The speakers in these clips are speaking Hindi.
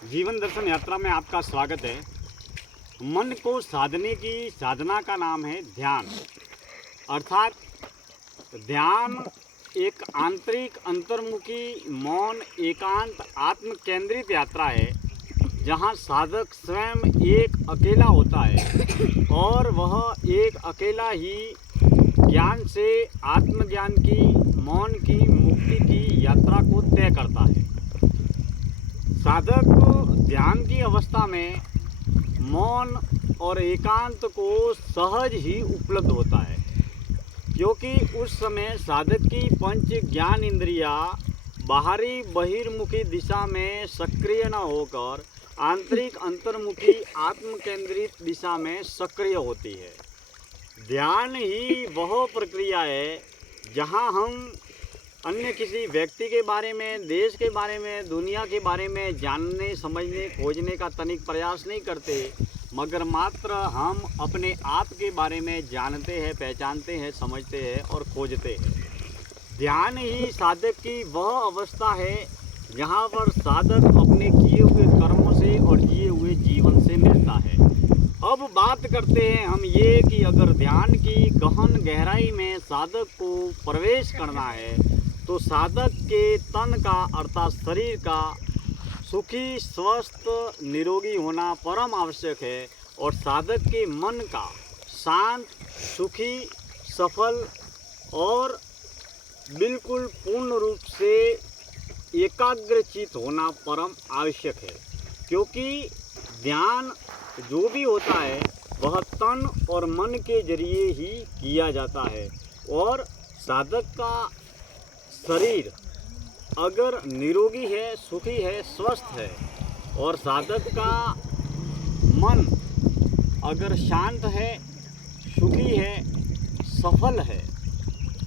जीवन दर्शन यात्रा में आपका स्वागत है। मन को साधने की साधना का नाम है ध्यान। अर्थात ध्यान एक आंतरिक अंतर्मुखी मौन एकांत आत्म केंद्रित यात्रा है जहाँ साधक स्वयं एक अकेला होता है और वह एक अकेला ही ज्ञान से आत्मज्ञान की मौन की मुक्ति की यात्रा को तय करता है। साधक ध्यान की अवस्था में मौन और एकांत को सहज ही उपलब्ध होता है, क्योंकि उस समय साधक की पंच ज्ञान इंद्रियां बाहरी बहिर्मुखी दिशा में सक्रिय न होकर आंतरिक अंतर्मुखी आत्म केंद्रित दिशा में सक्रिय होती है। ध्यान ही वह प्रक्रिया है जहां हम अन्य किसी व्यक्ति के बारे में, देश के बारे में, दुनिया के बारे में जानने, समझने, खोजने का तनिक प्रयास नहीं करते, मगर मात्र हम अपने आप के बारे में जानते हैं, पहचानते हैं, समझते हैं और खोजते हैं। ध्यान ही साधक की वह अवस्था है जहाँ पर साधक अपने किए हुए कर्मों से और जिए हुए जीवन से मिलता है। अब बात करते हैं हम ये कि अगर ध्यान की गहन गहराई में साधक को प्रवेश करना है तो साधक के तन का अर्थात शरीर का सुखी स्वस्थ निरोगी होना परम आवश्यक है और साधक के मन का शांत सुखी सफल और बिल्कुल पूर्ण रूप से एकाग्रचित होना परम आवश्यक है, क्योंकि ध्यान जो भी होता है वह तन और मन के जरिए ही किया जाता है और साधक का शरीर अगर निरोगी है, सुखी है, स्वस्थ है और साधक का मन अगर शांत है, सुखी है, सफल है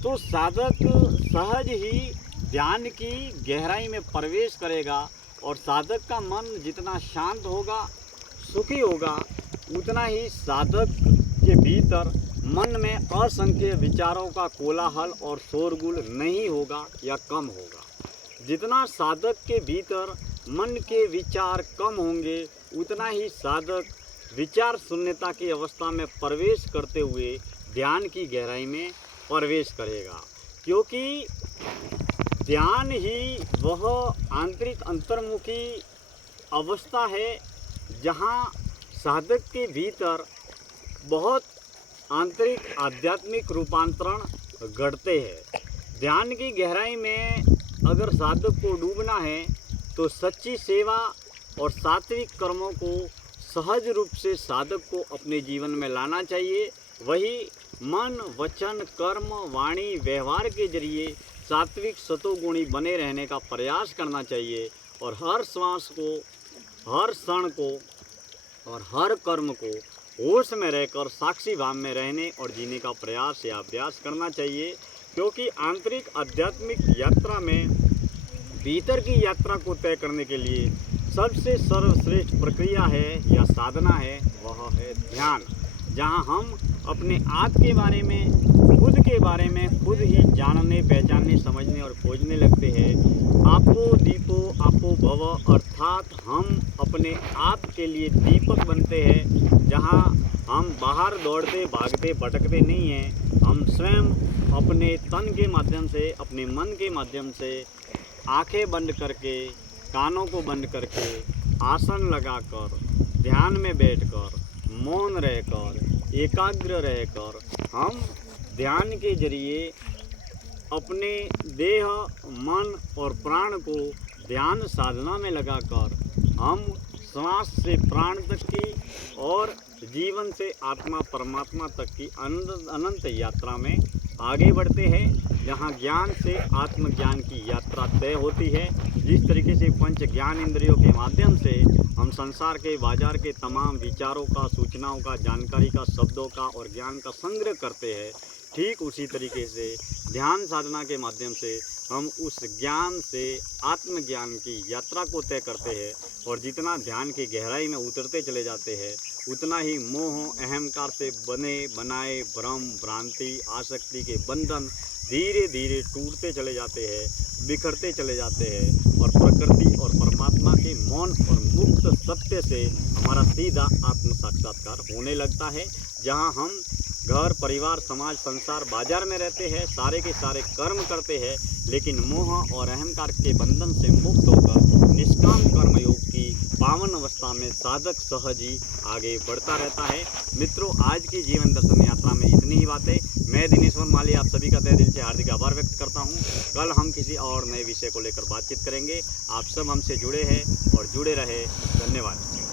तो साधक सहज ही ध्यान की गहराई में प्रवेश करेगा और साधक का मन जितना शांत होगा, सुखी होगा, उतना ही साधक के भीतर मन में असंख्य विचारों का कोलाहल और शोरगुल नहीं होगा या कम होगा। जितना साधक के भीतर मन के विचार कम होंगे उतना ही साधक विचार शून्यता की अवस्था में प्रवेश करते हुए ध्यान की गहराई में प्रवेश करेगा, क्योंकि ध्यान ही वह आंतरिक अंतर्मुखी अवस्था है जहाँ साधक के भीतर बहुत आंतरिक आध्यात्मिक रूपांतरण घटते हैं। ध्यान की गहराई में अगर साधक को डूबना है तो सच्ची सेवा और सात्विक कर्मों को सहज रूप से साधक को अपने जीवन में लाना चाहिए। वही मन वचन कर्म वाणी व्यवहार के जरिए सात्विक सतोगुणी बने रहने का प्रयास करना चाहिए और हर श्वास को, हर क्षण को और हर कर्म को होश में रहकर साक्षी भाव में रहने और जीने का प्रयास या अभ्यास करना चाहिए, क्योंकि आंतरिक आध्यात्मिक यात्रा में भीतर की यात्रा को तय करने के लिए सबसे सर्वश्रेष्ठ प्रक्रिया है या साधना है वह है ध्यान, जहां हम अपने आप के बारे में, खुद के बारे में खुद ही जानने, पहचानने, समझने और खोजने लगते हैं। आपो दीपो आपो भव, अर्थात हम अपने आप के लिए दीपक बनते हैं, जहां हम बाहर दौड़ते भागते भटकते नहीं हैं। हम स्वयं अपने तन के माध्यम से, अपने मन के माध्यम से आंखें बंद करके, कानों को बंद करके, आसन लगाकर, ध्यान में बैठकर, मौन रहकर, एकाग्र रहकर हम ध्यान के जरिए अपने देह, मन और प्राण को ध्यान साधना में लगाकर हम श्वास से प्राण तक की और जीवन से आत्मा परमात्मा तक की अनंत यात्रा में आगे बढ़ते हैं, जहां ज्ञान से आत्मज्ञान की यात्रा तय होती है। जिस तरीके से पंच ज्ञान इंद्रियों के माध्यम से हम संसार के, बाजार के तमाम विचारों का, सूचनाओं का, जानकारी का, शब्दों का और ज्ञान का संग्रह करते हैं, ठीक उसी तरीके से ध्यान साधना के माध्यम से हम उस ज्ञान से आत्मज्ञान की यात्रा को तय करते हैं और जितना ध्यान की गहराई में उतरते चले जाते हैं उतना ही मोह अहंकार से बने बनाए भ्रम, भ्रांति, आसक्ति के बंधन धीरे धीरे टूटते चले जाते हैं, बिखरते चले जाते हैं और प्रकृति और परमात्मा के मौन और मुक्त सत्य से हमारा सीधा आत्म साक्षात्कार होने लगता है। जहाँ हम घर, परिवार, समाज, संसार, बाजार में रहते हैं, सारे के सारे कर्म करते हैं, लेकिन मोह और अहंकार के बंधन से मुक्त होकर निष्काम कर्म योग की पावन अवस्था में साधक सहज ही आगे बढ़ता रहता है। मित्रों, आज की जीवन दर्शन यात्रा में इतनी ही बातें। मैं दिनेश्वर माली आप सभी का तहे दिल से हार्दिक आभार व्यक्त करता हूँ। कल हम किसी और नए विषय को लेकर बातचीत करेंगे। आप सब हमसे जुड़े हैं और जुड़े रहे। धन्यवाद।